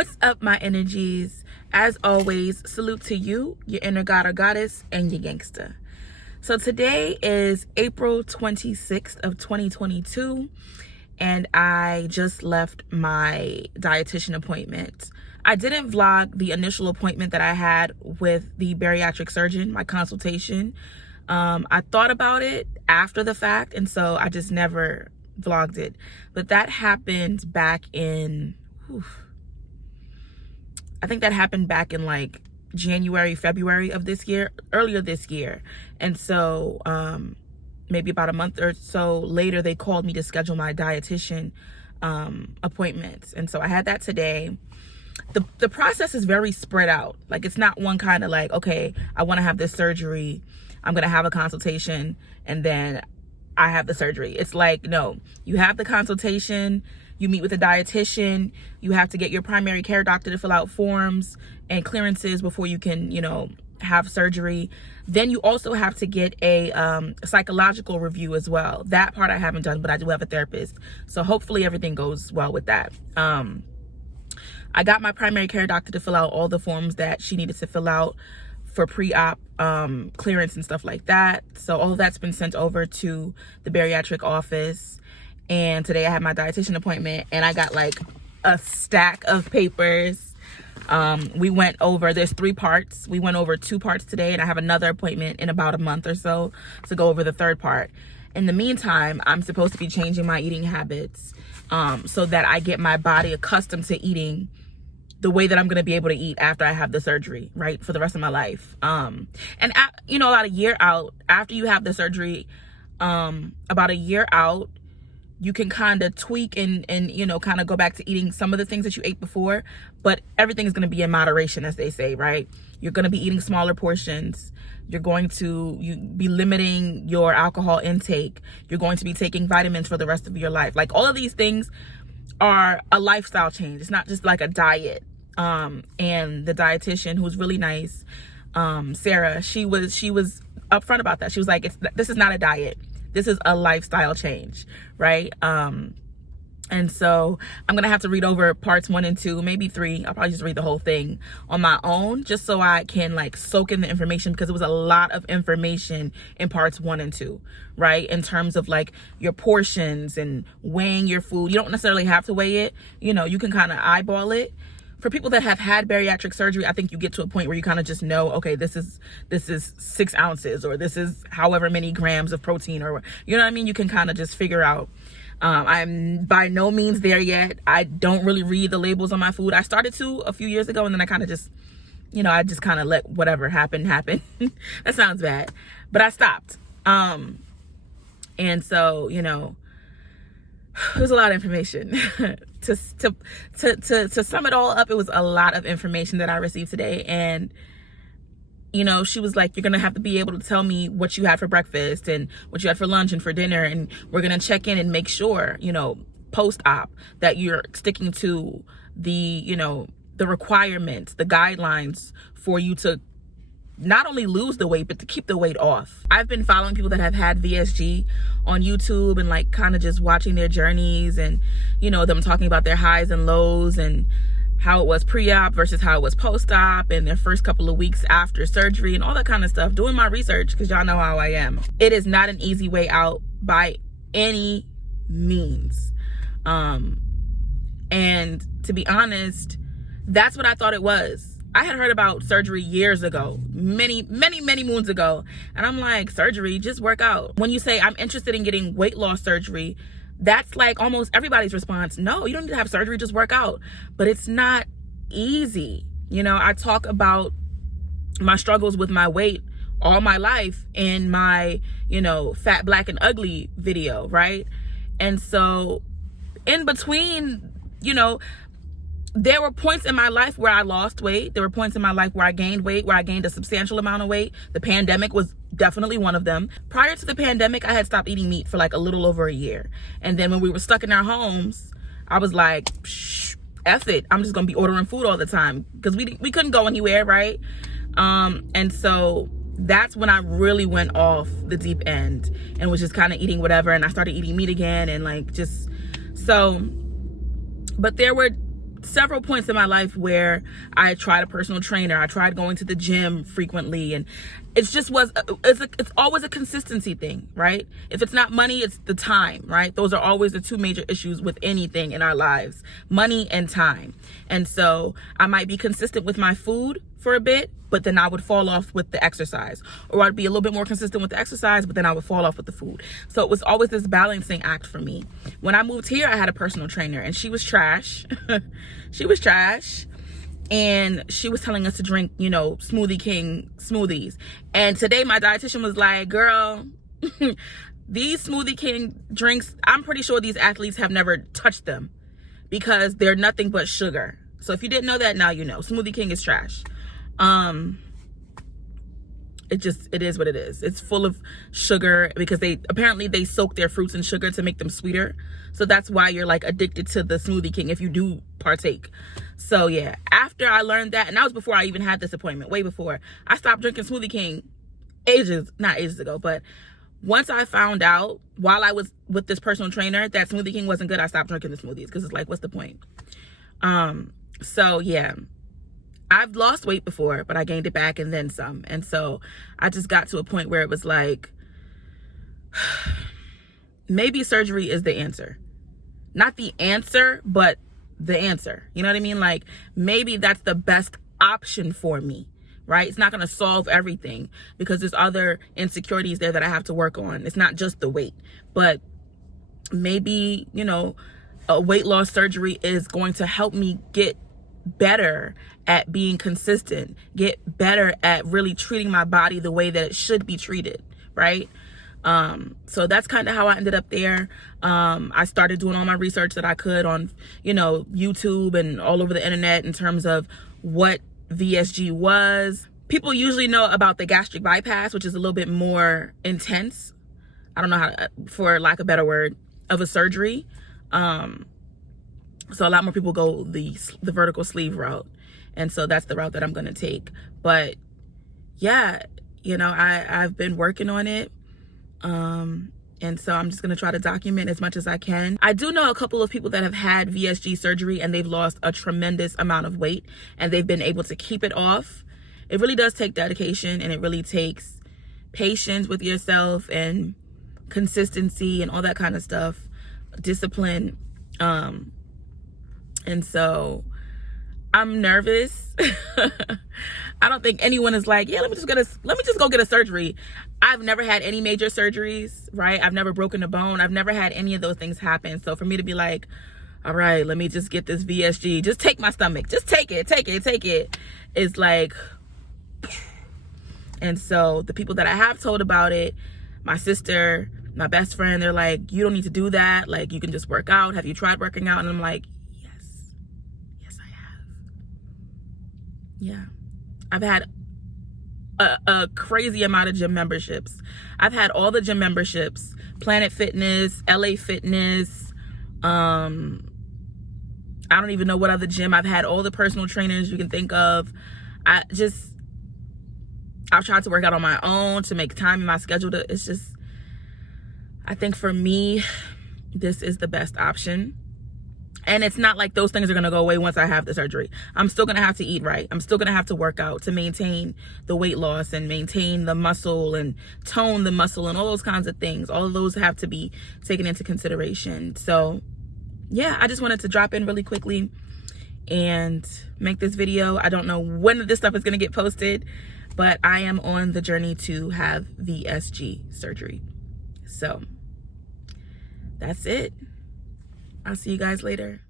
What's up, my energies? As always, salute to you, your inner god or goddess, and your gangster. So today is April 26th of 2022, and I just left my dietitian appointment. I didn't vlog the initial appointment that I had with the bariatric surgeon, my consultation. I thought about it after the fact, and so I just never vlogged it. But that happened back in... I think that happened back in like January, February of this year, earlier this year. And so maybe about a month or so later, they called me to schedule my dietitian appointments. And so I had that today. The process is very spread out. Like, it's not one kind of like, okay, I want to have this surgery, I'm going to have a consultation, and then I have the surgery. It's like, no, you have the consultation, you meet with a dietitian, you have to get your primary care doctor to fill out forms and clearances before you can, have surgery. Then you also have to get a psychological review as well. That part I haven't done, but I do have a therapist. So hopefully everything goes well with that. I got my primary care doctor to fill out all the forms that she needed to fill out for pre-op clearance and stuff like that. So all of that's been sent over to the bariatric office. And today I had my dietitian appointment, and I got like a stack of papers. We went over, there's 3 parts. We went over 2 parts today, and I have another appointment in about a month or so to go over the 3rd part. In the meantime, I'm supposed to be changing my eating habits so that I get my body accustomed to eating the way that I'm going to be able to eat after I have the surgery, right, for the rest of my life. About a year out, after you have the surgery, about a year out, you can kind of tweak and kind of go back to eating some of the things that you ate before, but everything is going to be in moderation, as they say, right? You're going to be eating smaller portions. You're going to be limiting your alcohol intake. You're going to be taking vitamins for the rest of your life. Like, all of these things are a lifestyle change. It's not just like a diet. And the dietitian, who's really nice, Sarah, she was upfront about that. She was like, this is not a diet. This is a lifestyle change, right? And so I'm going to have to read over parts 1 and 2, maybe 3. I'll probably just read the whole thing on my own, just so I can like soak in the information, because it was a lot of information in parts 1 and 2, right? In terms of like your portions and weighing your food. You don't necessarily have to weigh it. You can kind of eyeball it. For people that have had bariatric surgery, I think you get to a point where you kind of just know, okay, this is 6 ounces, or this is however many grams of protein, or you know what I mean? You can kind of just figure out. I'm by no means there yet. I don't really read the labels on my food. I started to a few years ago, and then I kind of just, I just kind of let whatever happen. That sounds bad, but I stopped. And so, there's a lot of information. To sum it all up, it was a lot of information that I received today. And she was like, you're gonna have to be able to tell me what you had for breakfast and what you had for lunch and for dinner, and we're gonna check in and make sure, post-op, that you're sticking to the requirements, the guidelines for you to not only lose the weight, but to keep the weight off. I've been following people that have had VSG on YouTube, and like kind of just watching their journeys, and them talking about their highs and lows, and how it was pre-op versus how it was post-op, and their first couple of weeks after surgery, and all that kind of stuff. Doing my research, because y'all know how I am. It is not an easy way out by any means. And to be honest, that's what I thought it was. I had heard about surgery years ago, many moons ago. And I'm like, surgery, just work out. When you say I'm interested in getting weight loss surgery, that's like almost everybody's response. No, you don't need to have surgery, just work out. But it's not easy. I talk about my struggles with my weight all my life in my, Fat, Black, and Ugly video, right? And so in between, there were points in my life where I lost weight. There were points in my life where I gained weight, where I gained a substantial amount of weight. The pandemic was definitely one of them. Prior to the pandemic, I had stopped eating meat for like a little over a year. And then when we were stuck in our homes, I was like, F it. I'm just going to be ordering food all the time, because we couldn't go anywhere, right? And so that's when I really went off the deep end and was just kind of eating whatever. And I started eating meat again, and like just so. But there were several points in my life where I tried a personal trainer, I tried going to the gym frequently, and it's always a consistency thing, right? If it's not money, it's the time, right? Those are always the two major issues with anything in our lives, money and time. And so I might be consistent with my food for a bit, but then I would fall off with the exercise, or I'd be a little bit more consistent with the exercise, but then I would fall off with the food. So it was always this balancing act for me. When I moved here, I had a personal trainer, and she was trash. She was trash. And she was telling us to drink, Smoothie King smoothies. And today my dietitian was like, girl, these Smoothie King drinks, I'm pretty sure these athletes have never touched them because they're nothing but sugar. So if you didn't know that, now you know. Smoothie King is trash. It is what it is. It's full of sugar because they soak their fruits in sugar to make them sweeter. So that's why you're like addicted to the Smoothie King if you do partake. So yeah, after I learned that, and that was before I even had this appointment, way before, I stopped drinking Smoothie King not ages ago, but once I found out while I was with this personal trainer that Smoothie King wasn't good, I stopped drinking the smoothies because it's like, what's the point? So yeah. I've lost weight before, but I gained it back and then some. And so I just got to a point where it was like, maybe surgery is the answer. Not the answer, but the answer. You know what I mean? Like, maybe that's the best option for me, right? It's not going to solve everything because there's other insecurities there that I have to work on. It's not just the weight, but maybe, a weight loss surgery is going to help me get better at being consistent, get better at really treating my body the way that it should be treated, right? So that's kind of how I ended up there. I started doing all my research that I could on, YouTube and all over the internet in terms of what VSG was. People usually know about the gastric bypass, which is a little bit more intense. I don't know how, for lack of a better word, of a surgery. So a lot more people go the vertical sleeve route. And so that's the route that I'm going to take. But yeah, I've been working on it. And so I'm just going to try to document as much as I can. I do know a couple of people that have had VSG surgery and they've lost a tremendous amount of weight and they've been able to keep it off. It really does take dedication, and it really takes patience with yourself and consistency and all that kind of stuff, discipline. And so I'm nervous. I don't think anyone is like, yeah, let me just go get a surgery. I've never had any major surgeries, right? I've never broken a bone. I've never had any of those things happen. So for me to be like, all right, let me just get this VSG, just take my stomach, just take it. It's like, and so the people that I have told about it, my sister, my best friend, they're like, you don't need to do that. Like, you can just work out. Have you tried working out? And I'm like, yes, I have. Yeah. I've had a crazy amount of gym memberships. I've had all the gym memberships, Planet Fitness, LA Fitness. I don't even know what other gym. I've had all the personal trainers you can think of. I've tried to work out on my own to make time in my schedule. I think for me, this is the best option. And it's not like those things are going to go away once I have the surgery. I'm still going to have to eat right. I'm still going to have to work out to maintain the weight loss and maintain the muscle and tone the muscle and all those kinds of things. All of those have to be taken into consideration. So yeah, I just wanted to drop in really quickly and make this video. I don't know when this stuff is going to get posted, but I am on the journey to have VSG surgery. So that's it. I'll see you guys later.